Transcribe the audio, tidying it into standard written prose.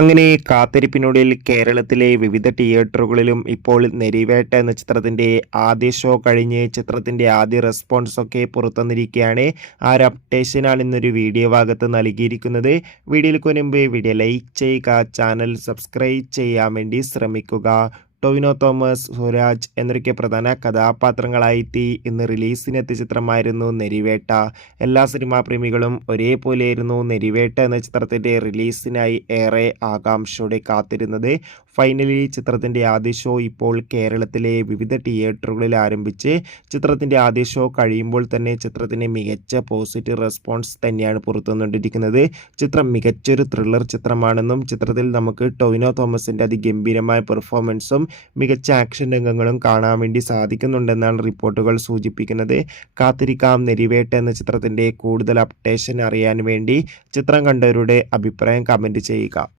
അങ്ങനെ കാത്തിരിപ്പിനൊടുവിൽ കേരളത്തിലെ വിവിധ തിയേറ്ററുകളിലും ഇപ്പോൾ നെരിവേട്ട എന്ന ചിത്രത്തിന്റെ ആദ്യ ഷോ കഴിഞ്ഞ് ചിത്രത്തിന്റെ ആദ്യ റെസ്പോൺസ് ഒക്കെ പുറത്തുവന്നിരിക്കുകയാണ്. ആ ഒരു അപ്ഡേഷനാണ് ഇന്നൊരു വീഡിയോ ഭാഗത്ത് നൽകിയിരിക്കുന്നത്. വീഡിയോയിലേക്ക് മുൻപ് വീഡിയോ ലൈക്ക് ചെയ്യുക, ചാനൽ സബ്സ്ക്രൈബ് ചെയ്യാൻ വേണ്ടി ശ്രമിക്കുക. ടൊവിനോ തോമസ്, സ്വരാജ് എന്നൊക്കെ പ്രധാന കഥാപാത്രങ്ങളായെത്തി ഇന്ന് റിലീസിനെത്തിയ ചിത്രമായിരുന്നു നെരിവേട്ട. എല്ലാ സിനിമാ പ്രേമികളും ഒരേപോലെയായിരുന്നു നെരിവേട്ട എന്ന ചിത്രത്തിൻ്റെ റിലീസിനായി ഏറെ ആകാംക്ഷയോടെ കാത്തിരുന്നത്. ഫൈനലി ചിത്രത്തിൻ്റെ ആദ്യ ഷോ ഇപ്പോൾ കേരളത്തിലെ വിവിധ തിയേറ്ററുകളിൽ ആരംഭിച്ച് ചിത്രത്തിൻ്റെ ആദ്യ ഷോ കഴിയുമ്പോൾ തന്നെ ചിത്രത്തിന് മികച്ച പോസിറ്റീവ് റെസ്പോൺസ് തന്നെയാണ് പുറത്തുവന്നുകൊണ്ടിരിക്കുന്നത്. ചിത്രം മികച്ചൊരു ത്രില്ലർ ചിത്രമാണെന്നും ചിത്രത്തിൽ നമുക്ക് ടൊവിനോ തോമസിൻ്റെ അതിഗംഭീരമായ പെർഫോമൻസും മികച്ച ആക്ഷൻ രംഗങ്ങളും കാണാൻ വേണ്ടി സാധിക്കുന്നുണ്ടെന്നാണ് റിപ്പോർട്ടുകൾ സൂചിപ്പിക്കുന്നത്. കാത്തിരിക്കാം നെരിവേട്ട എന്ന ചിത്രത്തിൻ്റെ കൂടുതൽ അപ്ഡേഷൻ അറിയാൻ വേണ്ടി ചിത്രം കണ്ടവരുടെ അഭിപ്രായം കമൻറ്റ് ചെയ്യുക.